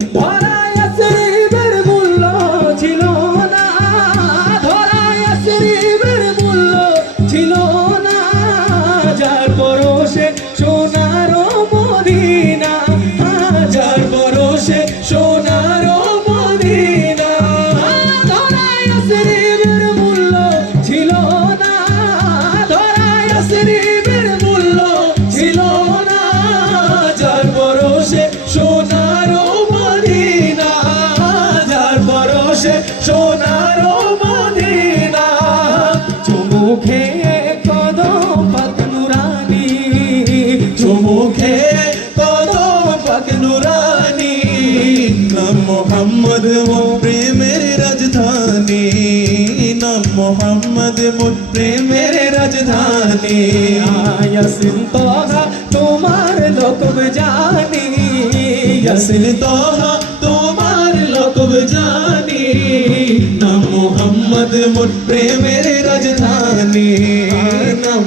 ধরায় আসরিবের মূল্য ছিল না, ধরায় আসরিবের মূল্য ছিল না, যার পরশে সোনার মদিনা, যার পরশে সোনার মদিনা। ধরায় আসরিবের মূল্য ছিল না, ধরায় আসরিবের মূল্য ছিল না, যার পরশে সোনার মদিনা, যার পরশে সোনার মদিনা। চুমুখে কদম পাক নুরানি, চুমুখে কদম পাক নুরানি। নাম মোহাম্মদ মোর প্রেমের রাজধানী, নাম মোহাম্মদ মোর প্রেমের রাজধানী। ইয়াসিন তোহা তোমার লকব জানি, ইয়াসিন তোহা তোমার লকব জানি, নাম মোহাম্মদ মোর প্রেমের রাজধানী। নাম